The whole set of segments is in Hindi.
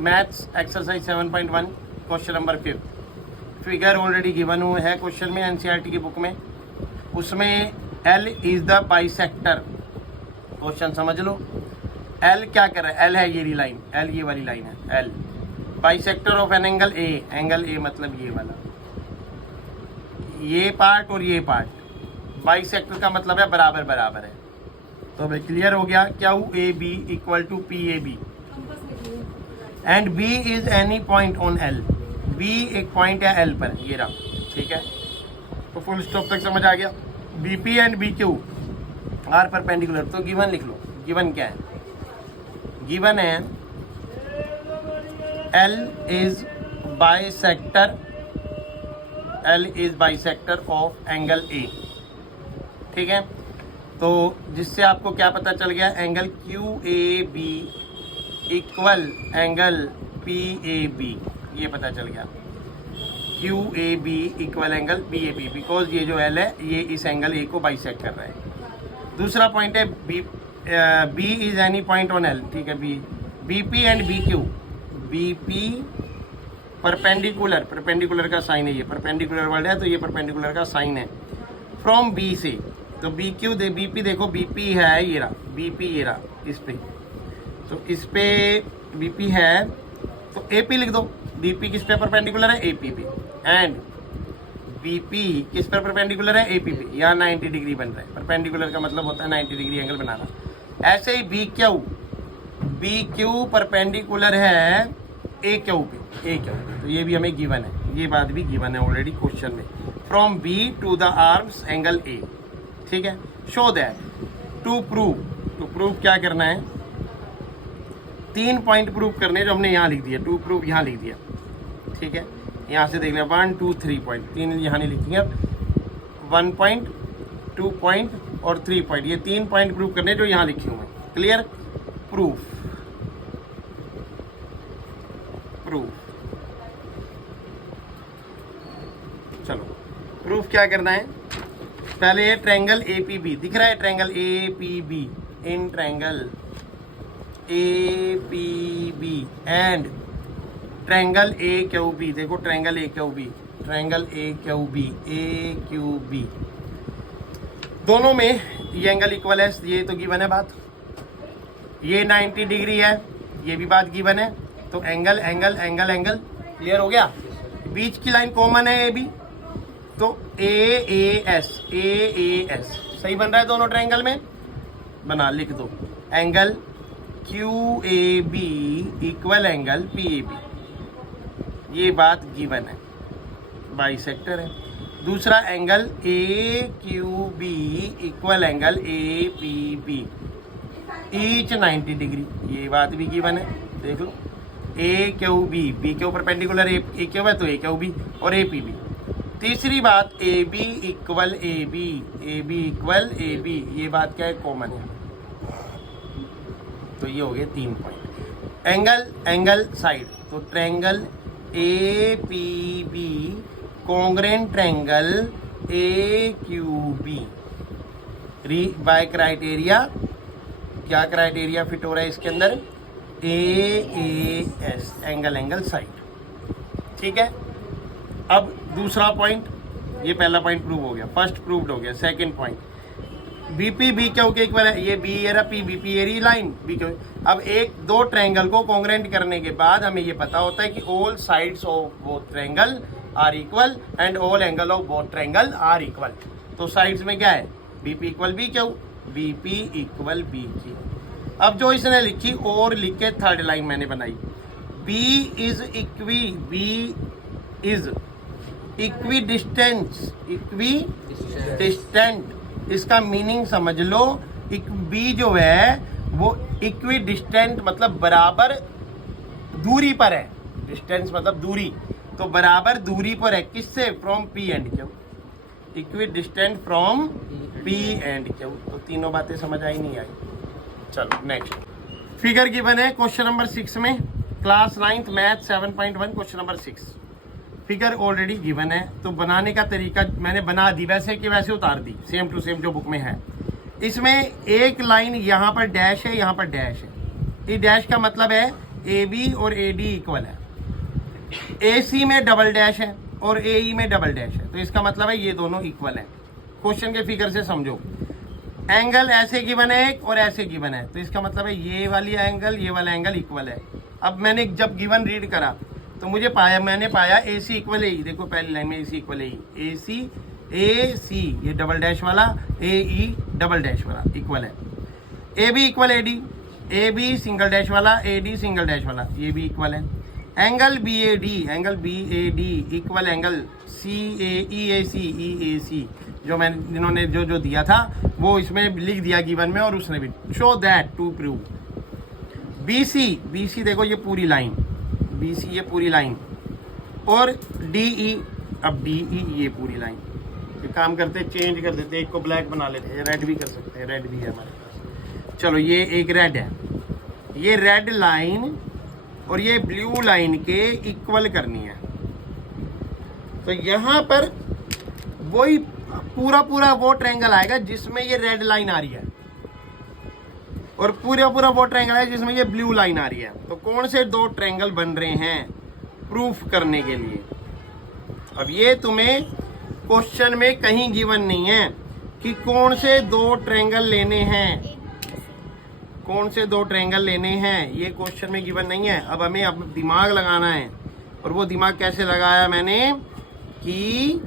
Maths exercise 7.1 question number 5। Figure already given हुआ है क्वेश्चन में एनसीईआरटी की बुक में। उसमें L is the bisector. Question समझ लो, एल क्या कर रहा है? एल है ये लाइन, एल ये वाली लाइन है L, bisector of an angle A. Angle A मतलब ये वाला, ये पार्ट और ये पार्ट। बाइसेक्टर का मतलब है बराबर बराबर है। तो भाई क्लियर हो गया, क्या A B equal to P A B and B is any point on L. B एक पॉइंट है एल पर, ये रहा, ठीक है। तो फुल स्टॉप तक समझ आ गया। B P and B Q are perpendicular. तो गिवन लिख लो, गिवन क्या है? गिवन है L is bisector, L is bisector of angle A, ठीक है। तो जिससे आपको क्या पता चल गया? Angle Q A B equal angle P A B, ये पता चल गया। Q A B equal angle P A B, because ये जो एल है ये इस एंगल ए को बाइसेक्ट कर रहा है। दूसरा पॉइंट है B is any point on L, ठीक है। B P and B Q, B P perpendicular, perpendicular का साइन है ये, परपेंडिकुलर वर्ड है तो ये परपेंडिकुलर का साइन है फ्रॉम बी से। तो बी क्यू दे बी पी, देखो बी पी है ये रहा, बी पी ये रहा इस पे, तो इस पे बी पी है तो ए पी लिख दो। बी पी किस पे परपेंडिकुलर है? ए पी पे। एंड बी पी किस पर परपेंडिकुलर है? ए पी पे। यहाँ 90 डिग्री बन रहा है, परपेंडिकुलर का मतलब होता है 90 डिग्री एंगल बनाना। ऐसे ही बी क्यू परपेंडिकुलर है ए क्यू पे, ए क्यू पे। तो ये भी हमें गिवन है, ये बात भी गिवन है ऑलरेडी क्वेश्चन में। From B to the arms angle A, ठीक है। शो दैट, टू प्रूव क्या करना है? 3 पॉइंट प्रूव करने, जो हमने यहाँ लिख दिया। टू प्रूव यहाँ लिख दिया, ठीक है। यहाँ से देख लिया 1 2 3 पॉइंट, 3 यहाँ नहीं लिखी है। 1 पॉइंट, 2 पॉइंट और 3 पॉइंट, ये 3 पॉइंट प्रूव करने जो यहाँ लिखे हुए हैं। क्लियर? प्रूफ चलो प्रूफ क्या करना है? पहले ये ट्रायंगल ए पी बी दिख रहा है, triangle A P B, in triangle A P B and triangle A Q B. देखो triangle A Q B, triangle A Q B, A Q B, दोनों में ये एंगल इक्वल है, ये तो गिवन है बात। ये 90 डिग्री है, ये भी बात गिवन है। तो angle angle angle angle clear हो गया। बीच की लाइन कॉमन है ए बी, तो ए एस सही बन रहा है दोनों ट्रायंगल में। बना, लिख दो angle Q A B equal angle P A B, ये बात गिवन है, बाइसेक्टर है। दूसरा angle A Q B equal angle A P B, each 90 degree, ये बात भी गिवन है। देख लो A Q B Q perpendicular A Q है तो ए क्यू बी और ए पी बी। तीसरी बात A B equal A B equal A B, ये बात क्या है? कॉमन है। तो ये हो गए 3 पॉइंट। एंगल साइड, तो triangle A P B congruent triangle A Q B by criteria, क्या क्राइटेरिया फिट हो रहा है इसके अंदर? ए एस, एंगल साइड, ठीक है। अब दूसरा पॉइंट, ये पहला पॉइंट प्रूव हो गया, फर्स्ट प्रूव्ड हो गया। Second point, BP B Q के इक्वल है, ये बी एरा पी बीपी एरी लाइन बी क्यू। अब एक दो ट्रायंगल को कॉन्ग्रेंट करने के बाद हमें ये पता होता है कि all sides of both triangle are equal and all angle of both triangle are equal. तो साइड्स में क्या है? BP equal B Q, BP equal B Q. अब जो इसने लिखी और लिख के थर्ड लाइन मैंने बनाई, बी इज इक्विडिस्टेंट, इसका मीनिंग समझ लो। बी जो है वो इक्विडिस्टेंट मतलब बराबर दूरी पर है, डिस्टेंस मतलब दूरी, तो बराबर दूरी पर है किससे? From P and Q, equidistant from P and Q. तो तीनों बातें समझ आई नहीं आई? चलो नेक्स्ट फिगर गिवन है क्वेश्चन नंबर 6 में, class 9th math 7.1 question number 6। Figure already given है, तो बनाने का तरीका मैंने बना दी वैसे कि वैसे उतार दी, सेम टू सेम जो बुक में है। इसमें एक लाइन यहाँ पर डैश है, यहाँ पर डैश है। ये डैश का मतलब है ए बी और ए डी इक्वल है, ए सी में डबल डैश है और ए ई में डबल डैश है, तो इसका मतलब है ये दोनों इक्वल है। क्वेश्चन के फिगर से समझो, एंगल ऐसे गिवन है एक और ऐसे गिवन है, तो इसका मतलब है ये वाली एंगल ये वाला एंगल इक्वल है। अब मैंने जब गिवन रीड करा तो मैंने पाया ए सी इक्वल ए ई, देखो पहली लाइन में ए सी इक्वल ए सी ये डबल डैश वाला, ए ई डबल डैश वाला इक्वल है। A B equal A D, A B single dash वाला, ए डी सिंगल डैश वाला, ये भी इक्वल है। Angle B A D equal angle C A C, जो मैंने इन्होंने जो दिया था वो इसमें लिख दिया गिवन में, और उसने भी show that to prove B C देखो ये पूरी लाइन, बी सी ये पूरी लाइन, और डी ई, अब डी ई ये पूरी लाइन। एक काम करते चेंज कर देते, एक को ब्लैक बना लेते हैं, रेड भी कर सकते हैं, रेड भी है हमारे पास। चलो ये एक रेड है, ये रेड लाइन और ये ब्लू लाइन के इक्वल करनी है, तो यहां पर वही पूरा वो ट्रायंगल आएगा जिसमें ये रेड लाइन आ रही है, और पूरा वो ट्रायंगल है जिसमें ये ब्लू लाइन आ रही है। तो कौन से दो ट्रायंगल बन रहे हैं प्रूफ करने के लिए। अब ये तुम्हें क्वेश्चन में कहीं गिवन नहीं है कि कौन से दो ट्रायंगल लेने हैं, कौन से दो ट्रायंगल लेने हैं, ये क्वेश्चन में गिवन नहीं है। अब हमें अब दिमाग लगाना है, और वो दिमाग कैसे लगाया मैंने कि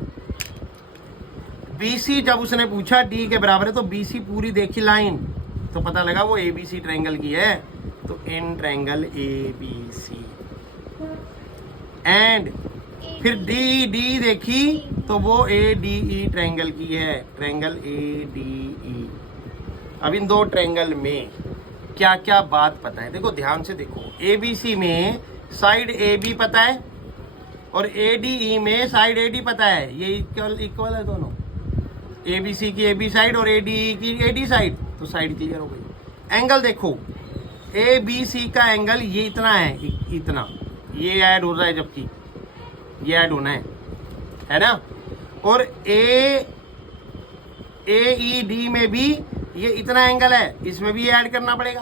BC जब उसने पूछा D के बराबर है, तो BC पूरी देखी लाइन, तो पता लगा वो ABC ट्रायंगल की है, तो इन ट्रायंगल ABC। एंड फिर D देखी तो वो ADE ट्रायंगल की है, ट्रायंगल ADE। अब इन दो ट्रायंगल में क्या क्या बात पता है, देखो ध्यान से देखो। ABC में साइड AB पता है और ADE में साइड AD पता है, ये इक्वल है दोनों, ABC की AB साइड और ADE की AD साइड, तो साइड क्लियर हो गई। एंगल देखो, ABC का एंगल ये इतना है, इतना ये ऐड हो रहा है, जबकि ये ऐड होना है ना, और AED में भी ये इतना एंगल है, इसमें भी ऐड करना पड़ेगा।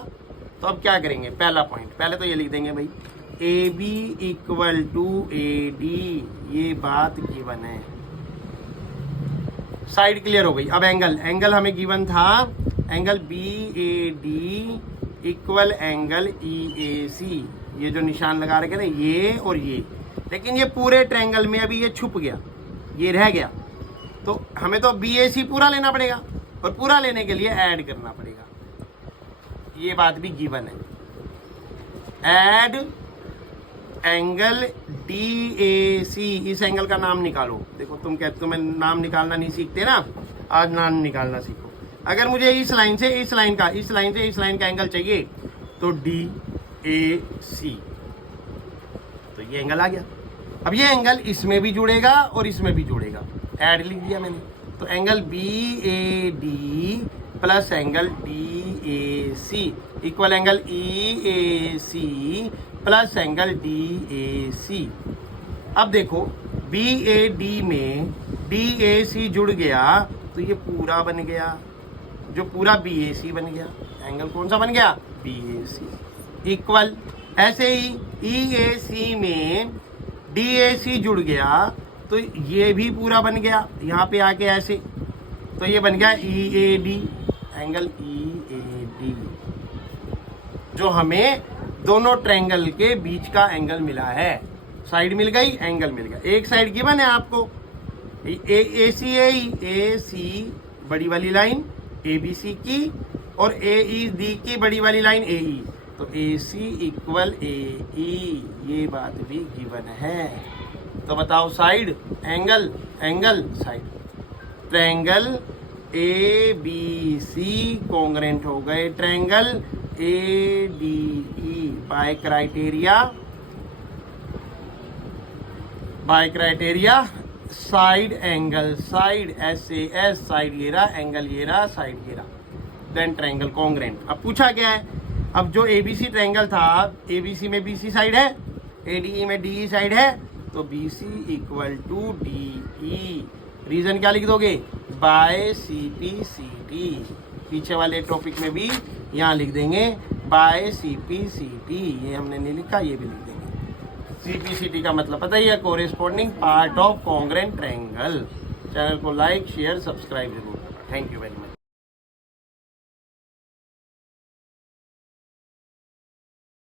तो अब क्या करेंगे, पहला पॉइंट पहले तो ये लिख देंगे भाई, AB इक्वल टू AD, ये बात गिवन है, साइड क्लियर हो गई। अब एंगल हमें गिवन था, angle BAD equal angle EAC, ये जो निशान लगा रखे ना ये और ये, लेकिन ये पूरे ट्रायंगल में अभी ये छुप गया, ये रह गया, तो हमें तो BAC पूरा लेना पड़ेगा, और पूरा लेने के लिए ऐड करना पड़ेगा, ये बात भी गिवन है। ऐड एंगल DAC, इस एंगल का नाम निकालो। देखो तुम्हें नाम निकालना नहीं सीखते ना, आज नाम निकालना सीखो। अगर मुझे इस लाइन से इस लाइन का एंगल चाहिए तो DAC, तो ये एंगल आ गया। अब ये एंगल इसमें भी जुड़ेगा और इसमें भी जुड़ेगा, ऐड लिख दिया मैंने, तो angle BAD plus angle DAC equal angle EAC plus angle DAC। अब देखो BAD में DAC जुड़ गया तो ये पूरा बन गया, जो पूरा BAC बन गया, एंगल कौन सा बन गया, BAC इक्वल। ऐसे ही EAC में DAC जुड़ गया तो ये भी पूरा बन गया, यहाँ पे आके ऐसे, तो ये बन गया EAD, एंगल EAD, जो हमें दोनों ट्रायंगल के बीच का एंगल मिला है। साइड मिल गई, एंगल मिल गया। एक साइड गिवन है आपको AC बड़ी वाली लाइन ABC की और AED की बड़ी वाली लाइन AE, तो AC इक्वल AE, ये बात भी गिवन है। तो बताओ side angle side, triangle ABC congruent हो गए triangle ADE by criteria side angle, side SAS side ये रहा, एंगल ये रहा, साइड ये रहा, देन ट्रायंगल कॉन्ग्रेंट। अब पूछा क्या है, अब जो ABC ट्रायंगल था, ABC में BC साइड है, ADE में DE साइड है, तो BC equal to DE, reason क्या लिख दोगे, बाय CPCD। पीछे वाले टॉपिक में भी यहाँ लिख देंगे बाय CPCT, ये हमने नहीं लिखा, ये भी लिख देंगे। CPCT का मतलब पता ही है, corresponding part of congruent triangle. Channel को लाइक शेयर सब्सक्राइब जरूर करना। Thank you very much.